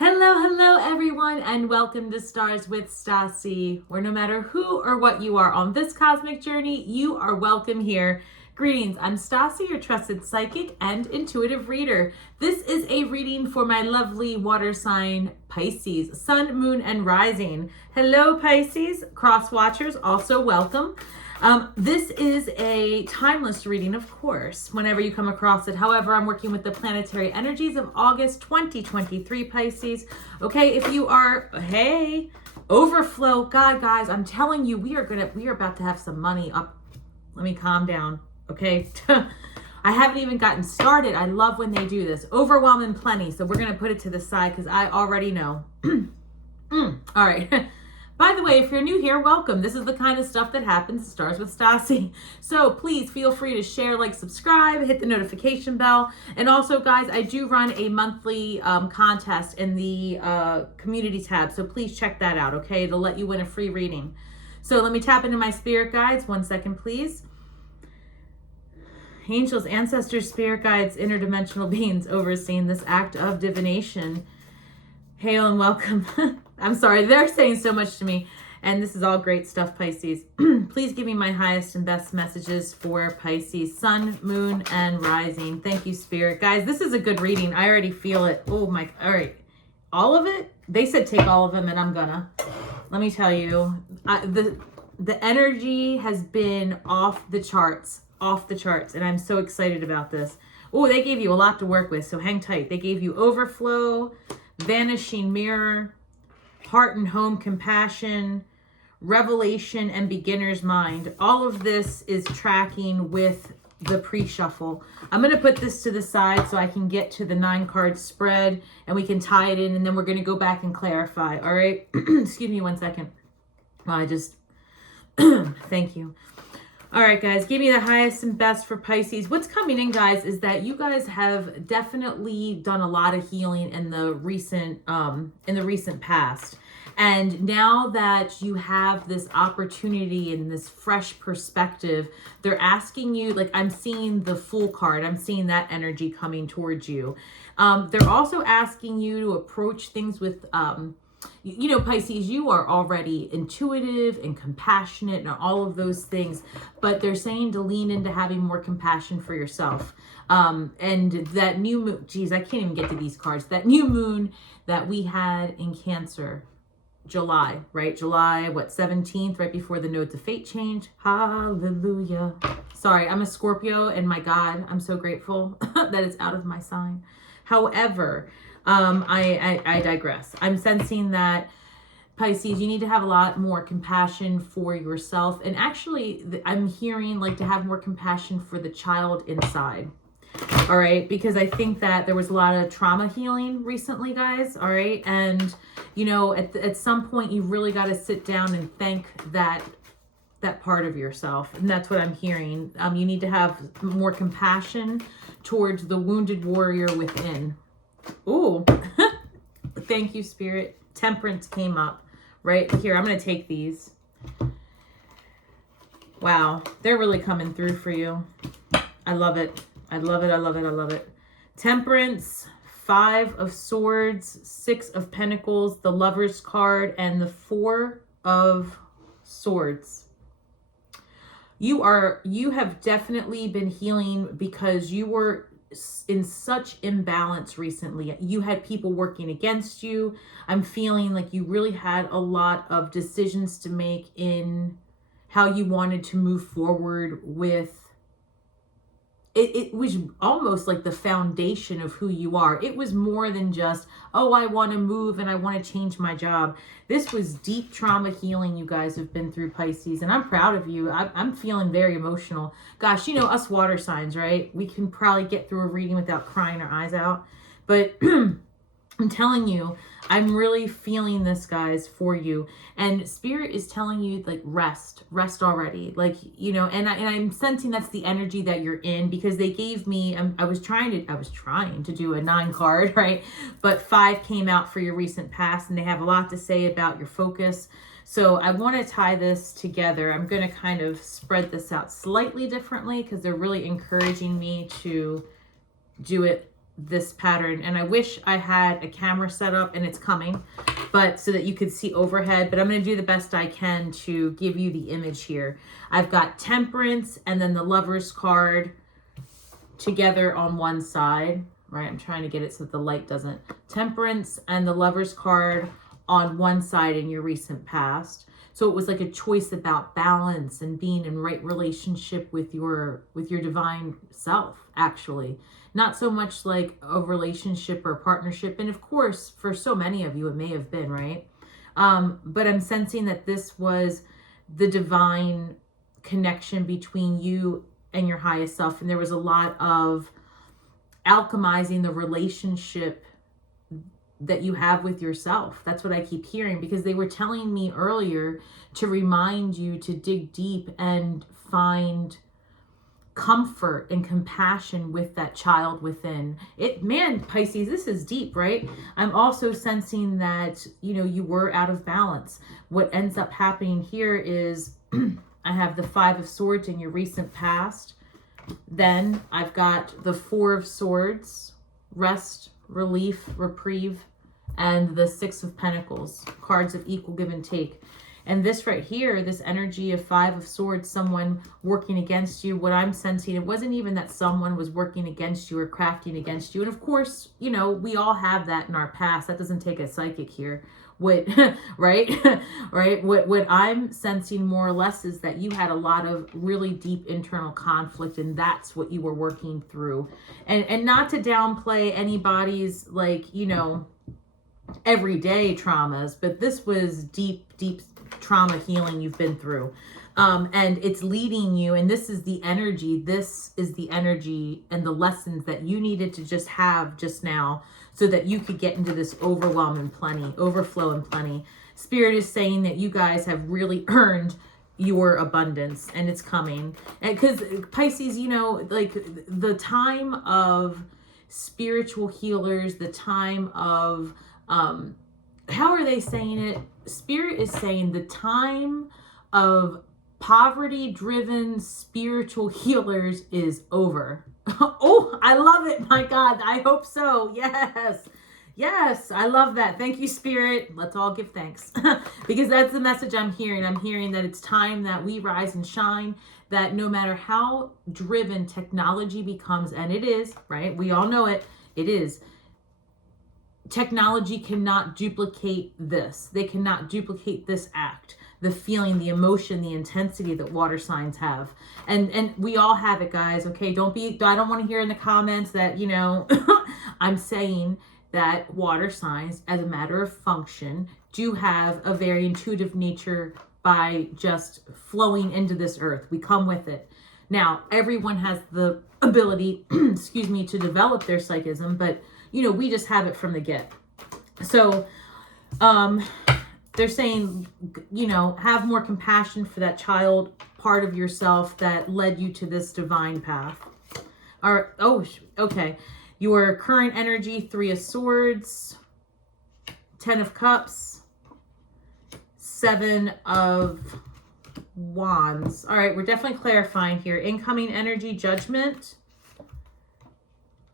Hello everyone, and welcome to Stars with Stasi, where no matter who or what you are on this cosmic journey, you are welcome here. Greetings, I'm Stasi, your trusted psychic and intuitive reader. This is a reading for my lovely water sign Pisces, Sun, Moon, and Rising. Hello Pisces, cross watchers, also welcome. This is a timeless reading, of course, whenever you come across it. However, I'm working with the planetary energies of August 2023, Pisces. Okay, if you are, hey, overflow, God, guys, I'm telling you, we are about to have some money up. Let me calm down, okay? I haven't even gotten started. I love when they do this. Overwhelm and plenty. So we're going to put it to the side because I already know. All right. By the way, if you're new here, welcome. This is the kind of stuff that happens in Stars with Stasi. So please feel free to share, like, subscribe, hit the notification bell. And also, guys, I do run a monthly contest in the community tab. So please check that out, okay? It'll let you win a free reading. So let me tap into my spirit guides. 1 second, please. Angels, ancestors, spirit guides, interdimensional beings overseeing this act of divination. Hail and welcome. I'm sorry, they're saying so much to me. And this is all great stuff, Pisces. Please give me my highest and best messages for Pisces, Sun, Moon, and Rising. Thank you, Spirit. Guys, this is a good reading. I already feel it. Oh my, all right. All of it? They said take all of them, and I'm gonna. Let me tell you, the energy has been off the charts. And I'm so excited about this. Oh, they gave you a lot to work with, so hang tight. They gave you overflow, vanishing mirror, heart and home compassion, revelation, and beginner's mind. All of this is tracking with the pre-shuffle. I'm going to put this to the side so I can get to the 9-card spread and we can tie it in, and then we're going to go back and clarify. All right. Excuse me 1 second. I just, thank you. All right, guys, give me the highest and best for Pisces. What's coming in, guys, is that you guys have definitely done a lot of healing in the recent past. And now that you have this opportunity and this fresh perspective, they're asking you, like, I'm seeing the Fool card. I'm seeing that energy coming towards you. They're also asking you to approach things with, you know, Pisces, you are already intuitive and compassionate and all of those things, but they're saying to lean into having more compassion for yourself. And that new moon, geez, I can't even get to these cards. That new moon that we had in Cancer, July, right? July, 17th, right before the nodes of fate change. Hallelujah. Sorry, I'm a Scorpio, and my God, I'm so grateful that it's out of my sign. However, I digress. I'm sensing that, Pisces, you need to have a lot more compassion for yourself. And actually, I'm hearing like to have more compassion for the child inside. All right. Because I think that there was a lot of trauma healing recently, guys. All right. And, you know, at some point, you really got to sit down and thank that part of yourself. And that's what I'm hearing. You need to have more compassion towards the wounded warrior within. Ooh, thank you, Spirit. Temperance came up right here. I'm going to take these. Wow. They're really coming through for you. I love it. I love it. I love it. I love it. Temperance, 5 of Swords, 6 of Pentacles, the Lover's card, and the 4 of Swords. You have definitely been healing because you were in such imbalance recently. You had people working against you. I'm feeling like you really had a lot of decisions to make in how you wanted to move forward with it was almost like the foundation of who you are. It was more than just, oh, I want to move and I want to change my job. This was deep trauma healing you guys have been through, Pisces, and I'm proud of you. I'm feeling very emotional. Gosh, you know, us water signs, right? We can probably get through a reading without crying our eyes out. But I'm telling you, I'm really feeling this, guys, for you. And Spirit is telling you, like, rest already. Like, you know, and I'm sensing that's the energy that you're in, because they gave me, I was trying to do a 9 card, right? But 5 came out for your recent past, and they have a lot to say about your focus. So I want to tie this together. I'm going to kind of spread this out slightly differently because they're really encouraging me to do it this pattern. And I wish I had a camera set up, and it's coming, but so that you could see overhead, but I'm going to do the best I can to give you the image here. I've got Temperance and then the Lover's card together on one side, right? I'm trying to get it so that the light doesn't. Temperance and the Lover's card on one side in your recent past. So it was like a choice about balance and being in right relationship with your divine self, actually. Not so much like a relationship or a partnership. And of course, for so many of you, it may have been, right? But I'm sensing that this was the divine connection between you and your highest self. And there was a lot of alchemizing the relationship that you have with yourself. That's what I keep hearing, because they were telling me earlier to remind you to dig deep and find comfort and compassion with that child within it. Man, Pisces, this is deep, right? I'm also sensing that, you know, you were out of balance. What ends up happening here is I have the 5 of Swords in your recent past. Then I've got the 4 of Swords, rest, relief, reprieve, and the 6 of Pentacles, cards of equal give and take. And this right here, this energy of 5 of Swords, someone working against you, what I'm sensing, it wasn't even that someone was working against you or crafting against you. And of course, you know, we all have that in our past. That doesn't take a psychic here. What, right? Right? What I'm sensing more or less is that you had a lot of really deep internal conflict, and that's what you were working through. And not to downplay anybody's, like, you know, everyday traumas, but this was deep trauma healing you've been through. And it's leading you, and this is the energy and the lessons that you needed to just have just now, so that you could get into this overflow and plenty. Spirit is saying that you guys have really earned your abundance, and it's coming. And because Pisces, you know, like the time of spiritual healers, the time of, how are they saying it? Spirit is saying the time of poverty-driven spiritual healers is over. Oh, I love it. My God, I hope so. Yes, I love that. Thank you, Spirit. Let's all give thanks. Because that's the message I'm hearing. I'm hearing that it's time that we rise and shine, that no matter how driven technology becomes, and it is, right? We all know it. It is. Technology cannot duplicate this. They cannot duplicate this act, the feeling, the emotion, the intensity that water signs have. And we all have it, guys. Okay, I don't want to hear in the comments that, you know, I'm saying that water signs, as a matter of function, do have a very intuitive nature by just flowing into this earth. We come with it. Now, everyone has the ability, excuse me, to develop their psychism, but you know, we just have it from the get. So, they're saying, you know, have more compassion for that child part of yourself that led you to this divine path. Or, oh, okay. Your current energy, 3 of Swords, 10 of Cups, 7 of Wands. All right, we're definitely clarifying here. Incoming energy, Judgment,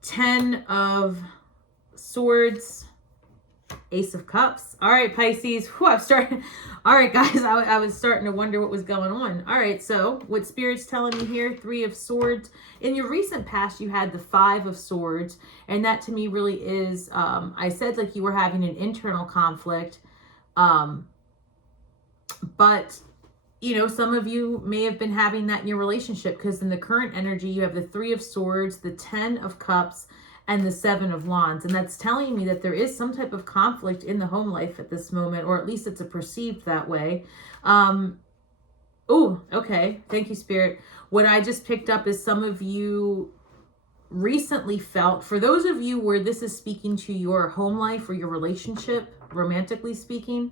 10 of Swords, Ace of Cups. All right, Pisces. Whew, all right, guys, I was starting to wonder what was going on. All right, so what Spirit's telling me here, 3 of Swords. In your recent past, you had the 5 of Swords, and that to me really is, I said like you were having an internal conflict, but you know, some of you may have been having that in your relationship, because in the current energy, you have the 3 of Swords, the 10 of Cups, and the 7 of Wands. And that's telling me that there is some type of conflict in the home life at this moment, or at least it's perceived that way. Oh, okay. Thank you, Spirit. What I just picked up is some of you recently felt, for those of you where this is speaking to your home life or your relationship, romantically speaking,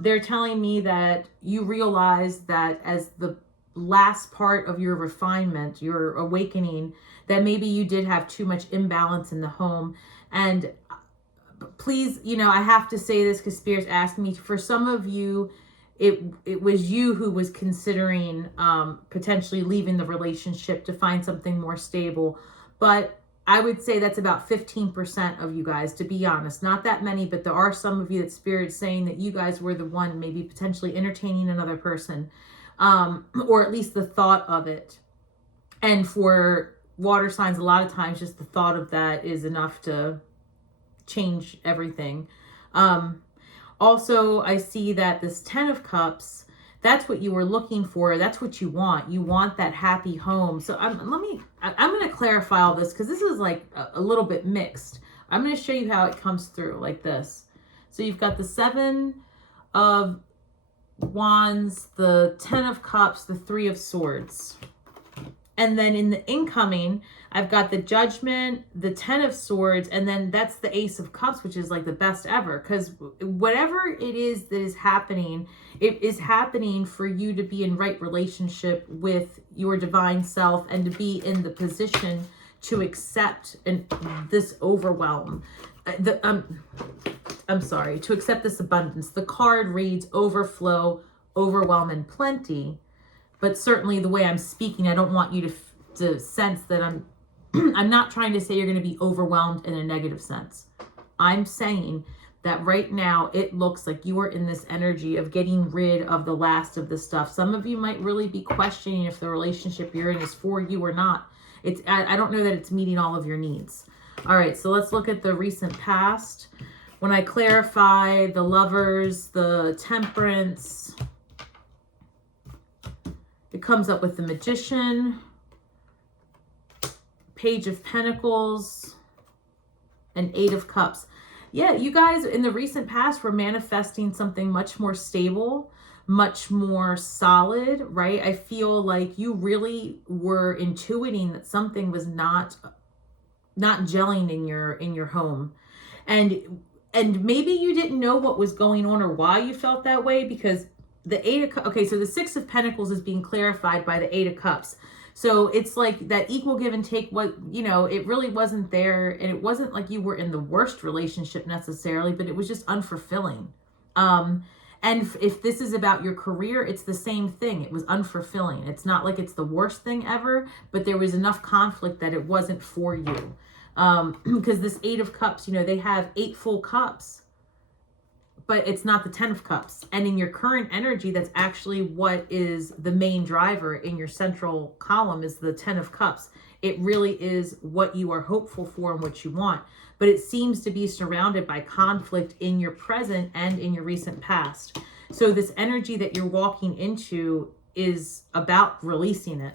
they're telling me that you realize that as the last part of your refinement, your awakening, that maybe you did have too much imbalance in the home. And please, you know, I have to say this because Spirit's asking me, for some of you, it was you who was considering potentially leaving the relationship to find something more stable. But I would say that's about 15% of you guys, to be honest. Not that many, but there are some of you that Spirit's saying that you guys were the one maybe potentially entertaining another person, or at least the thought of it. And for water signs, a lot of times just the thought of that is enough to change everything. Also, I see that this 10 of Cups, that's what you were looking for. That's what you want. You want that happy home. So I'm going to clarify all this because this is like a little bit mixed. I'm going to show you how it comes through like this. So you've got the 7 of Wands, the 10 of Cups, the 3 of Swords. And then in the incoming, I've got the Judgment, the 10 of Swords, and then that's the Ace of Cups, which is like the best ever. Because whatever it is that is happening, it is happening for you to be in right relationship with your divine self and to be in the position to accept this overwhelm. I'm sorry, to accept this abundance. The card reads overflow, overwhelm, and plenty. But certainly the way I'm speaking, I don't want you to sense that I'm not trying to say you're going to be overwhelmed in a negative sense. I'm saying that right now it looks like you are in this energy of getting rid of the last of the stuff. Some of you might really be questioning if the relationship you're in is for you or not. I don't know that it's meeting all of your needs. All right, so let's look at the recent past. When I clarify the Lovers, the Temperance, it comes up with the Magician, Page of Pentacles, and 8 of Cups. Yeah, you guys in the recent past were manifesting something much more stable, much more solid, right? I feel like you really were intuiting that something was not gelling in your home. And maybe you didn't know what was going on or why you felt that way, because the 8 of Cups, okay, so the 6 of Pentacles is being clarified by the 8 of Cups. So it's like that equal give and take, what, you know, it really wasn't there. And it wasn't like you were in the worst relationship necessarily, but it was just unfulfilling. And if this is about your career, it's the same thing. It was unfulfilling. It's not like it's the worst thing ever, but there was enough conflict that it wasn't for you. Because this 8 of Cups, you know, they have 8 full cups, but it's not the 10 of Cups. And in your current energy, that's actually what is the main driver in your central column is the 10 of Cups. It really is what you are hopeful for and what you want. But it seems to be surrounded by conflict in your present and in your recent past. So this energy that you're walking into is about releasing it.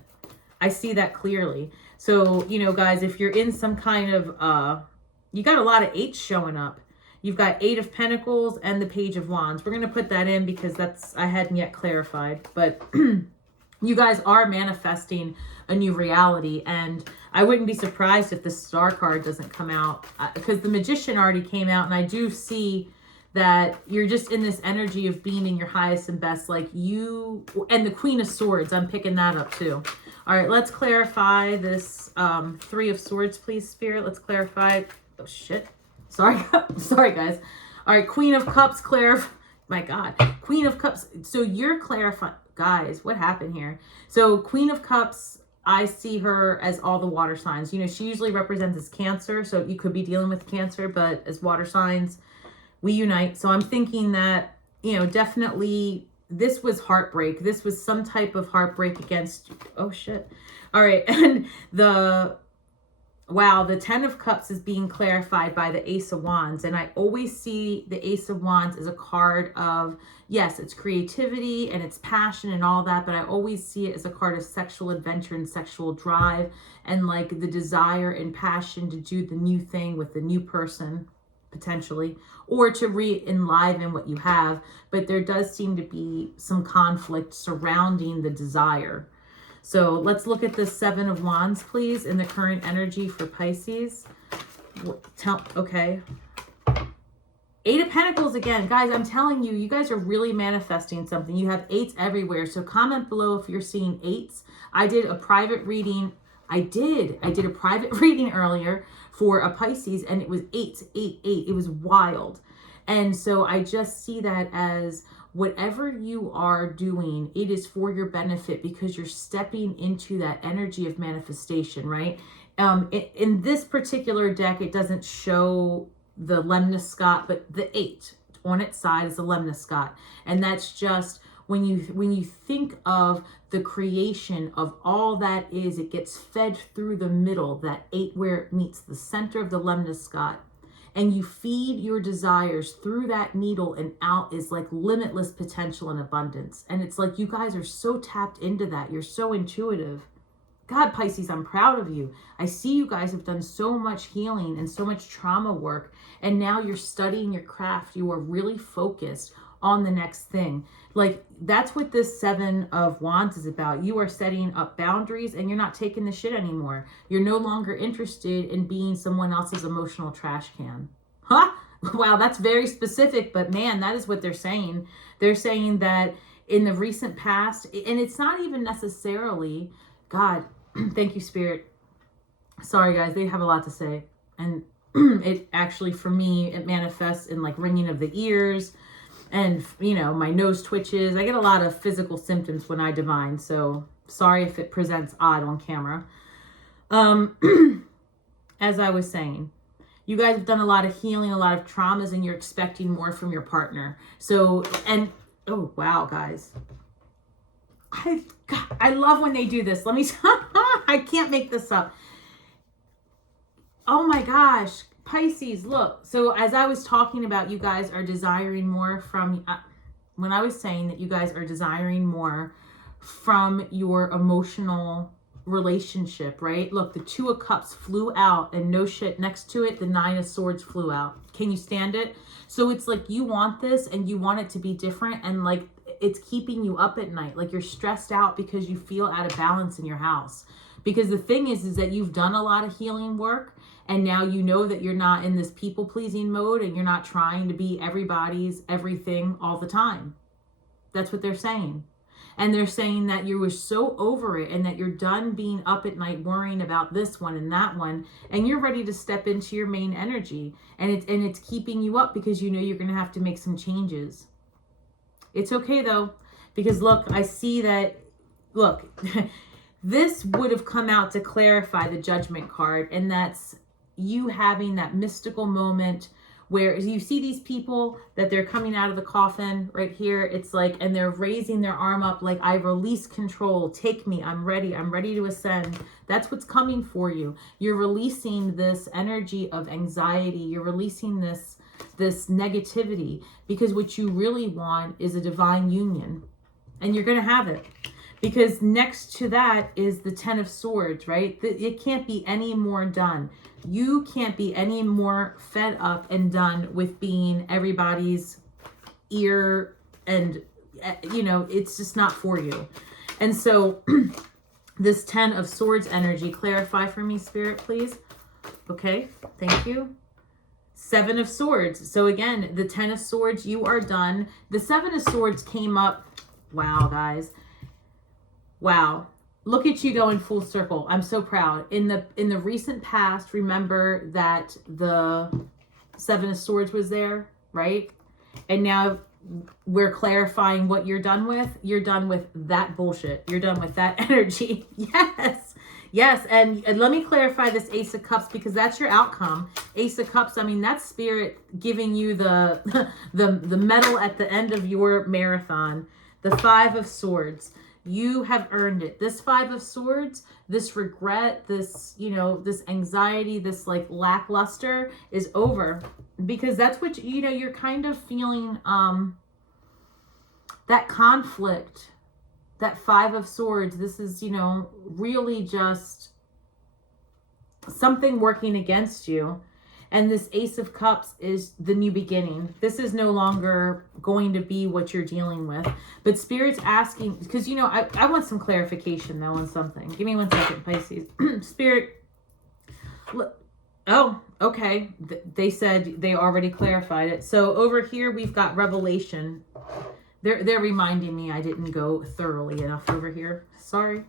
I see that clearly. So, you know, guys, if you're in some kind of, you got a lot of 8s showing up. You've got 8 of Pentacles and the Page of Wands. We're going to put that in because I hadn't yet clarified. But you guys are manifesting a new reality. And I wouldn't be surprised if the Star card doesn't come out. Because the Magician already came out. And I do see that you're just in this energy of being in your highest and best. Like you, and the Queen of Swords. I'm picking that up too. All right, let's clarify this 3 of Swords, please, Spirit. Let's clarify. Oh, shit. Sorry, sorry, guys. All right, Queen of Cups, my God. Queen of Cups. So you're clarifying. Guys, what happened here? So Queen of Cups, I see her as all the water signs. You know, she usually represents as Cancer, so you could be dealing with Cancer, but as water signs, we unite. So I'm thinking that, you know, definitely this was heartbreak. This was some type of heartbreak against, oh shit. All right, and wow, the 10 of Cups is being clarified by the Ace of Wands. And I always see the Ace of Wands as a card of, yes, it's creativity and it's passion and all that, but I always see it as a card of sexual adventure and sexual drive and like the desire and passion to do the new thing with the new person, potentially, or to re-enliven what you have. But there does seem to be some conflict surrounding the desire. So let's look at the 7 of Wands, please, in the current energy for Pisces. Okay. 8 of Pentacles again. Guys, I'm telling you, you guys are really manifesting something. You have 8s everywhere. So comment below if you're seeing 8s. I did a private reading. I did a private reading earlier for a Pisces, and it was 8, 8, 8. It was wild. And so I just see that as whatever you are doing, it is for your benefit because you're stepping into that energy of manifestation, right? In this particular deck, it doesn't show the lemniscate, but the 8 on its side is the lemniscate. And that's just when you think of the creation of all that is, it gets fed through the middle, that 8 where it meets the center of the lemniscate. And you feed your desires through that needle, and out is like limitless potential and abundance. And it's like you guys are so tapped into that. You're so intuitive. God, Pisces, I'm proud of you. I see you guys have done so much healing and so much trauma work. And now you're studying your craft. You are really focused on the next thing. Like, that's what this 7 of Wands is about. You are setting up boundaries, and you're not taking the shit anymore. You're no longer interested in being someone else's emotional trash can. Huh? Wow, that's very specific, but man, that is what they're saying. They're saying that in the recent past, and it's not even necessarily, God, thank you, Spirit. Sorry, guys, they have a lot to say. And it actually, for me, it manifests in like ringing of the ears, and, you know, my nose twitches. I get a lot of physical symptoms when I divine. So sorry if it presents odd on camera. As I was saying, you guys have done a lot of healing, a lot of traumas, and you're expecting more from your partner. So, and, oh, wow, guys. I love when they do this. Let me, I can't make this up. Oh my gosh. Pisces, look, so as I was talking about, you guys are desiring more from, when I was saying that you guys are desiring more from your emotional relationship, right? Look, the 2 of Cups flew out, and no shit, next to it, the 9 of Swords flew out. Can you stand it? So it's like you want this, and you want it to be different, and like it's keeping you up at night. Like you're stressed out because you feel out of balance in your house. Because the thing is that you've done a lot of healing work, and now you know that you're not in this people-pleasing mode, and you're not trying to be everybody's everything all the time. That's what they're saying. And they're saying that you were so over it, and that you're done being up at night worrying about this one and that one, and you're ready to step into your main energy. And it's keeping you up because you know you're going to have to make some changes. It's okay though, because look, I see that, look, this would have come out to clarify the Judgment card, and that's you having that mystical moment where you see these people that they're coming out of the coffin right here. It's like, and they're raising their arm up like, I release control. Take me. I'm ready to ascend. That's what's coming for you. You're releasing this energy of anxiety. You're releasing this negativity, because what you really want is a divine union, and you're going to have it. Because next to that is the 10 of Swords, right? It can't be any more done. You can't be any more fed up and done with being everybody's ear, and, you know, it's just not for you. And so this 10 of Swords energy, clarify for me, Spirit, please. Okay, thank you. 7 of Swords. So again, the 10 of Swords, you are done. The 7 of Swords came up. Wow, guys. Wow. Look at you going full circle. I'm so proud. In the recent past, remember that the 7 of Swords was there, right? And now we're clarifying what you're done with. You're done with that bullshit. You're done with that energy. Yes. Yes. And let me clarify this Ace of Cups, because that's your outcome. Ace of Cups, I mean, that's Spirit giving you the medal at the end of your marathon. The 5 of Swords. You have earned it. This 5 of Swords, this regret, this, you know, this anxiety, this like lackluster is over, because that's what, you know, you're kind of feeling that conflict, that 5 of Swords. This is, you know, really just something working against you. And this Ace of Cups is the new beginning. This is no longer going to be what you're dealing with. But Spirit's asking, because, you know, I want some clarification, though, on something. Give me 1 second, Pisces. Spirit, look. Oh, okay. They said they already clarified it. So over here, we've got Revelation. They're reminding me I didn't go thoroughly enough over here. Sorry.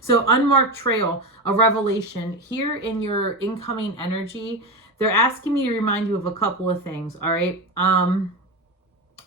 So unmarked trail, a revelation. Here in your incoming energy, they're asking me to remind you of a couple of things, all right?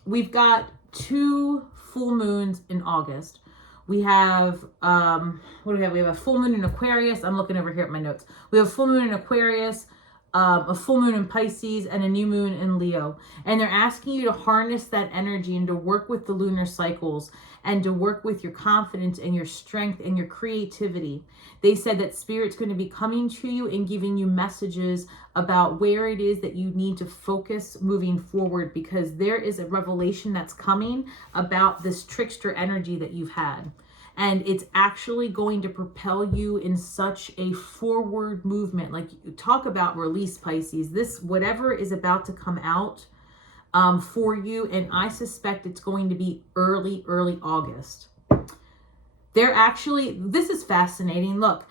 We've got 2 full moons in August. We have, what do we have? We have a full moon in Aquarius. I'm looking over here at my notes. We have a full moon in Aquarius, a full moon in Pisces, and a new moon in Leo. And they're asking you to harness that energy and to work with the lunar cycles and to work with your confidence and your strength and your creativity. They said that Spirit's going to be coming to you and giving you messages about where it is that you need to focus moving forward, because there is a revelation that's coming about this trickster energy that you've had. And it's actually going to propel you in such a forward movement. Like, talk about release, Pisces. This, whatever is about to come out for you, and I suspect it's going to be early August. They're actually, this is fascinating. Look,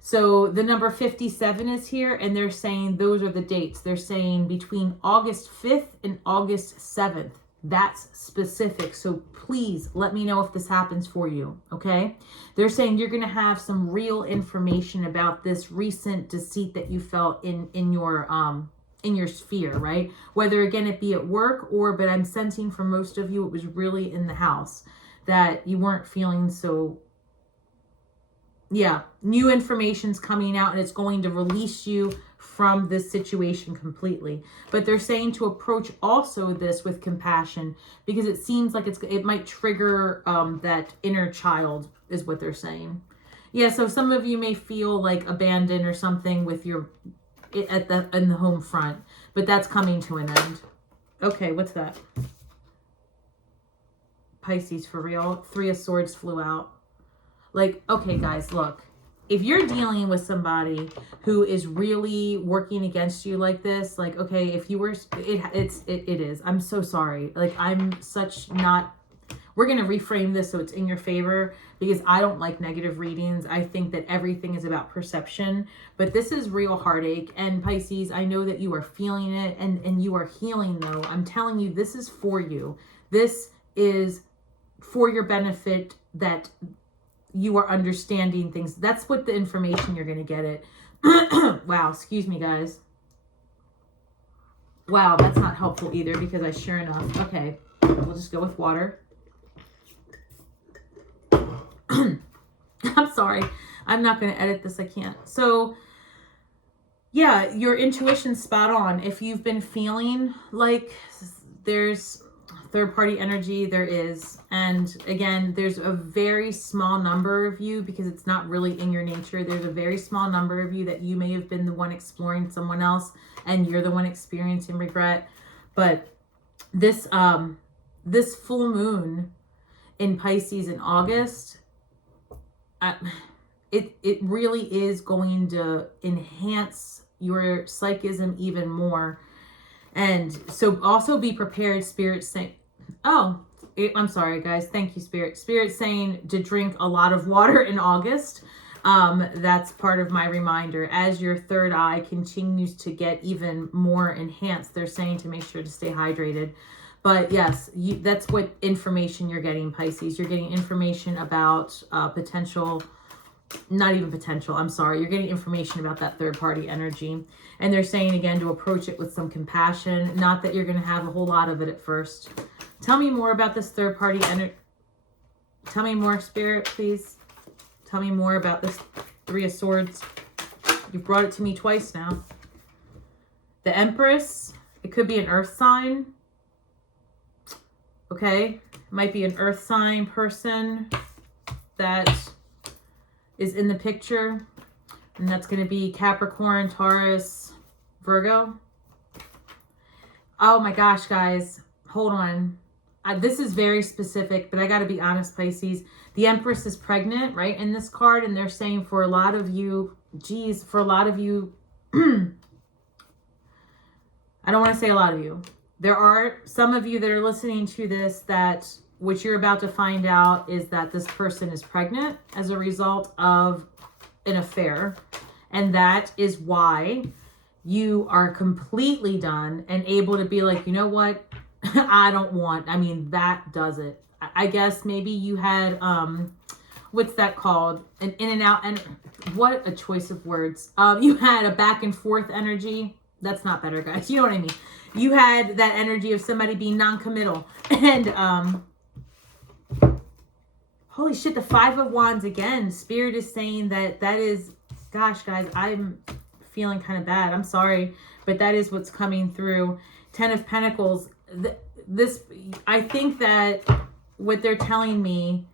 so the number 57 is here, and they're saying those are the dates. They're saying between August 5th and August 7th. That's specific. So please let me know if this happens for you. Okay. They're saying you're going to have some real information about this recent deceit that you felt in your sphere, right? Whether again, it be at work but I'm sensing for most of you, it was really in the house that you weren't feeling so, yeah, new information's coming out and it's going to release you from this situation completely. But they're saying to approach also this with compassion, because it seems like it might trigger that inner child, is what they're saying. Yeah, so some of you may feel like abandoned or something with your in the home front, but that's coming to an end. Okay, what's that? Pisces, for real. 3 of Swords flew out. Like, okay, guys, look. If you're dealing with somebody who is really working against you like this, like, okay, if you were, it is. I'm so sorry. Like, I'm such not, we're going to reframe this so it's in your favor, because I don't like negative readings. I think that everything is about perception, but this is real heartache. And Pisces, I know that you are feeling it and you are healing though. I'm telling you, this is for you. This is for your benefit, that you are understanding things. That's what the information you're going to get it. Wow. Excuse me, guys. Wow. That's not helpful either, because I sure enough. Okay. We'll just go with water. I'm sorry. I'm not going to edit this. I can't. So yeah, your intuition's spot on. If you've been feeling like there's third-party energy, there is. And again, there's a very small number of you, because it's not really in your nature. There's a very small number of you that you may have been the one exploring someone else and you're the one experiencing regret. But this this full moon in Pisces in August, it really is going to enhance your psychism even more. And so also be prepared, Spirit saying, oh, I'm sorry, guys. Thank you, Spirit. Spirit saying to drink a lot of water in August. That's part of my reminder. As your third eye continues to get even more enhanced, they're saying to make sure to stay hydrated. But yes, that's what information you're getting, Pisces. You're getting information about potential, not even potential, I'm sorry. You're getting information about that third-party energy. And they're saying, again, to approach it with some compassion. Not that you're going to have a whole lot of it at first. Tell me more about this third-party energy. Tell me more, Spirit, please. Tell me more about this 3 of Swords. You've brought it to me twice now. The Empress. It could be an earth sign. Okay. Might be an earth sign person that is in the picture. And that's going to be Capricorn, Taurus, Virgo. Oh my gosh, guys. Hold on. This is very specific, but I got to be honest, Pisces. The Empress is pregnant, right, in this card. And they're saying for a lot of you, geez, for a lot of you, I don't want to say a lot of you. There are some of you that are listening to this that what you're about to find out is that this person is pregnant as a result of an affair. And that is why you are completely done and able to be like, you know what? That does it. I guess maybe you had, what's that called? An in and out, and what a choice of words. You had a back and forth energy. That's not better, guys. You know what I mean? You had that energy of somebody being non-committal. And, Holy shit, the Five of Wands again. Spirit is saying that is, gosh, guys, I'm feeling kind of bad. I'm sorry, but that is what's coming through. Ten of Pentacles. I think that what they're telling me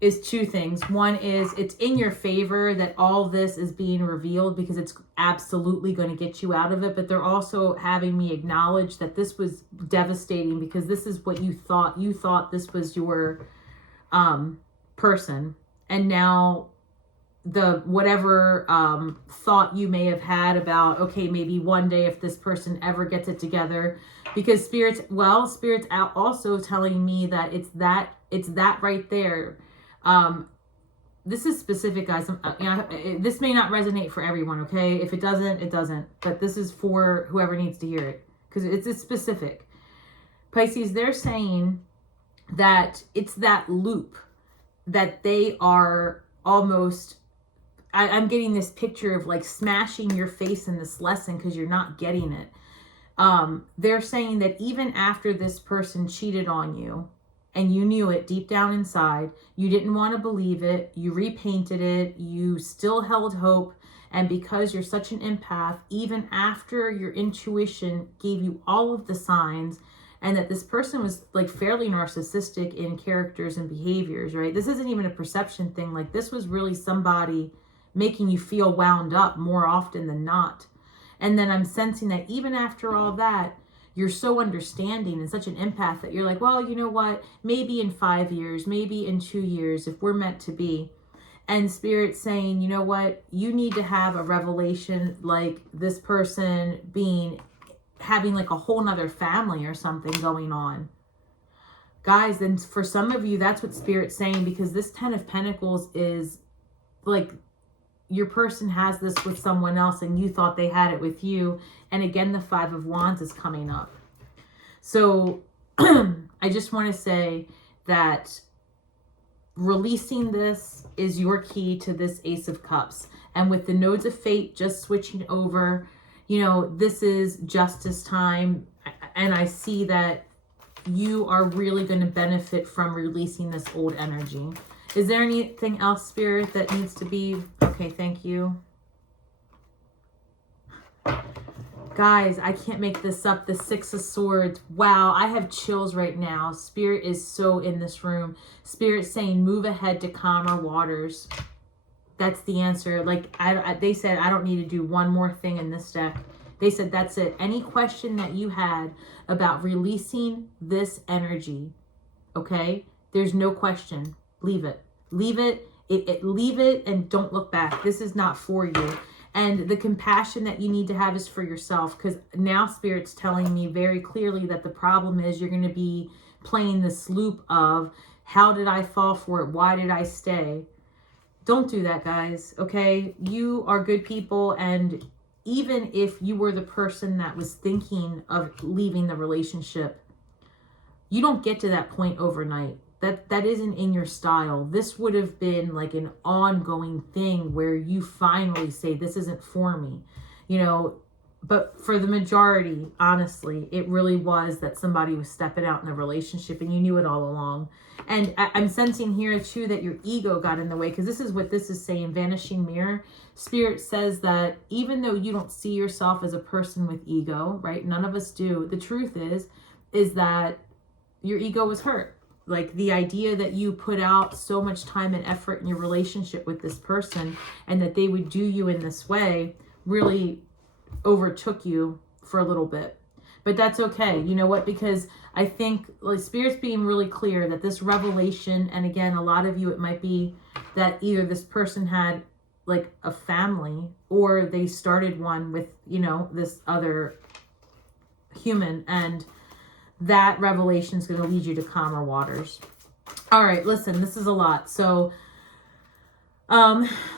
is two things. One is it's in your favor that all this is being revealed because it's absolutely going to get you out of it. But they're also having me acknowledge that this was devastating because this is what you thought. You thought this was your person. And now the whatever thought you may have had about, okay, maybe one day if this person ever gets it together, because Spirit's out also telling me that it's that right there. This is specific, guys. This may not resonate for everyone, okay? If it doesn't, it doesn't. But this is for whoever needs to hear it because it's specific. Pisces, they're saying that it's that loop that they are almost, I'm getting this picture of like smashing your face in this lesson because you're not getting it. They're saying that even after this person cheated on you and you knew it deep down inside, you didn't want to believe it, you repainted it, you still held hope, and because you're such an empath, even after your intuition gave you all of the signs, and that this person was like fairly narcissistic in characters and behaviors, right? This isn't even a perception thing. Like this was really somebody making you feel wound up more often than not. And then I'm sensing that even after all that, you're so understanding and such an empath that you're like, well, you know what? Maybe in 5 years, maybe in 2 years, if we're meant to be. And Spirit's saying, you know what? You need to have a revelation like this person having like a whole nother family or something going on. Guys, then for some of you, that's what Spirit's saying, because this Ten of Pentacles is like your person has this with someone else and you thought they had it with you. And again, the Five of Wands is coming up. So I just want to say that releasing this is your key to this Ace of Cups. And with the Nodes of Fate just switching over, you know, this is justice time. And I see that you are really going to benefit from releasing this old energy. Is there anything else, Spirit, that needs to be? Okay, thank you. Guys, I can't make this up. The Six of Swords. Wow, I have chills right now. Spirit is so in this room. Spirit saying move ahead to calmer waters. That's the answer. Like they said, I don't need to do one more thing in this deck. They said that's it. Any question that you had about releasing this energy, okay? There's no question. Leave it. Leave it. Leave it and don't look back. This is not for you. And the compassion that you need to have is for yourself, because now Spirit's telling me very clearly that the problem is you're going to be playing this loop of how did I fall for it? Why did I stay? Don't do that, guys. Okay? You are good people, and even if you were the person that was thinking of leaving the relationship, you don't get to that point overnight. That isn't in your style. This would have been like an ongoing thing where you finally say, this isn't for me, you know. But for the majority, honestly, it really was that somebody was stepping out in the relationship and you knew it all along. And I'm sensing here too that your ego got in the way, because this is what this is saying, vanishing mirror. Spirit says that even though you don't see yourself as a person with ego, right? None of us do. The truth is that your ego was hurt. Like the idea that you put out so much time and effort in your relationship with this person and that they would do you in this way really overtook you for a little bit. But that's okay. You know what? Because I think like Spirit's being really clear that this revelation, and again, a lot of you, it might be that either this person had like a family or they started one with, you know, this other human, and that revelation is going to lead you to calmer waters. All right, listen, this is a lot. So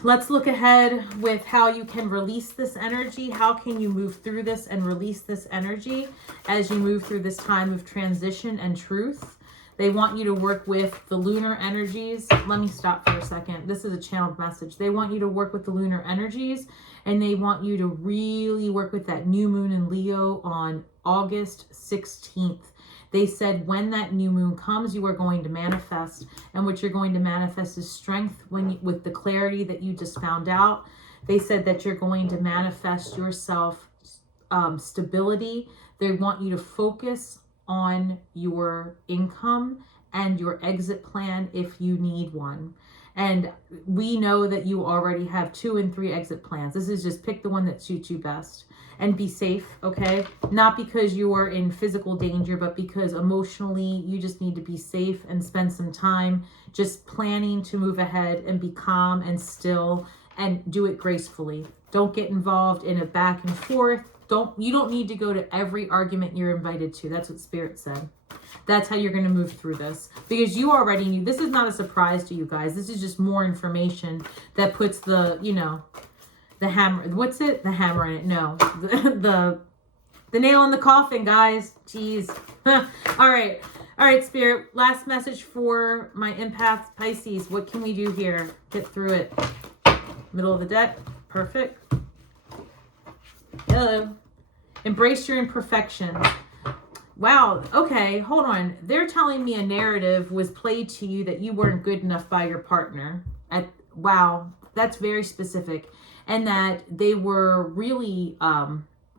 let's look ahead with how you can release this energy. How can you move through this and release this energy as you move through this time of transition and truth? They want you to work with the lunar energies. Let me stop for a second. This is a channeled message. They want you to work with the lunar energies, and they want you to really work with that new moon in Leo on August 16th. They said when that new moon comes, you are going to manifest. And what you're going to manifest is strength with the clarity that you just found out. They said that you're going to manifest yourself stability. They want you to focus on your income and your exit plan if you need one. And we know that you already have 2 and 3 exit plans. This is just pick the one that suits you best and be safe, okay? Not because you are in physical danger, but because emotionally you just need to be safe and spend some time just planning to move ahead and be calm and still and do it gracefully. Don't get involved in a back and forth. You don't need to go to every argument you're invited to. That's what Spirit said. That's how you're going to move through this, because you already knew. This is not a surprise to you guys. This is just more information that puts the, you know, the hammer. What's it? The hammer in it. No, the nail in the coffin, guys. Jeez. All right. All right, Spirit. Last message for my empath Pisces. What can we do here? Get through it. Middle of the deck. Perfect. Hello. Embrace your imperfections. Wow. Okay. Hold on. They're telling me a narrative was played to you that you weren't good enough by your partner. Wow. That's very specific. And that they were really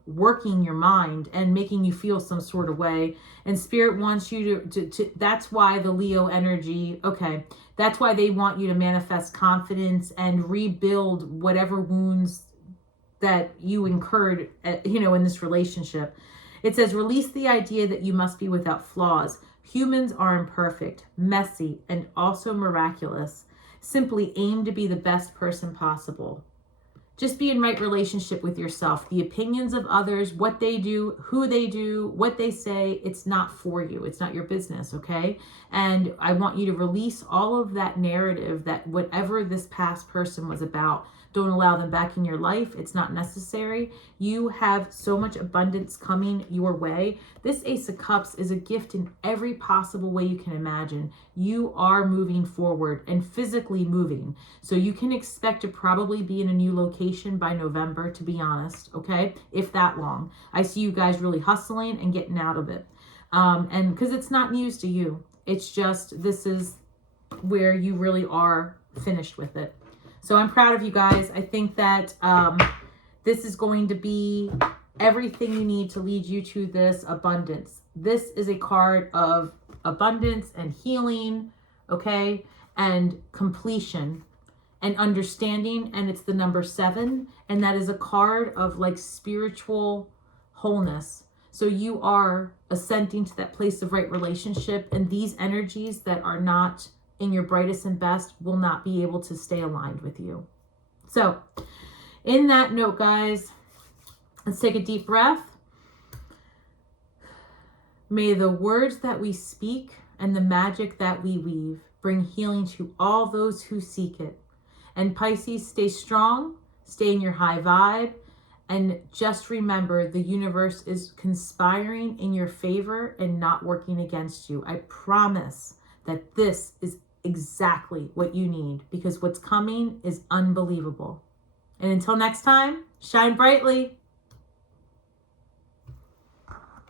working your mind and making you feel some sort of way. And Spirit wants you to that's why the Leo energy. Okay. That's why they want you to manifest confidence and rebuild whatever wounds that you incurred, you know, in this relationship. It says, release the idea that you must be without flaws. Humans are imperfect, messy, and also miraculous. Simply aim to be the best person possible. Just be in right relationship with yourself. The opinions of others, what they do, who they do, what they say, it's not for you. It's not your business, okay? And I want you to release all of that narrative that whatever this past person was about, don't allow them back in your life. It's not necessary. You have so much abundance coming your way. This Ace of Cups is a gift in every possible way you can imagine. You are moving forward and physically moving. So you can expect to probably be in a new location by November, to be honest, okay? If that long. I see you guys really hustling and getting out of it. And because it's not news to you. It's just, this is where you really are finished with it. So I'm proud of you guys. I think that this is going to be everything you need to lead you to this abundance. This is a card of abundance and healing, okay? And completion and understanding. And it's the number 7. And that is a card of like spiritual wholeness. So you are ascending to that place of right relationship. And these energies that are not in your brightest and best will not be able to stay aligned with you. So in that note, guys, let's take a deep breath. May the words that we speak and the magic that we weave bring healing to all those who seek it. And Pisces, stay strong, stay in your high vibe, and just remember the universe is conspiring in your favor and not working against you. I promise that this is exactly what you need, because what's coming is unbelievable. And until next time, shine brightly.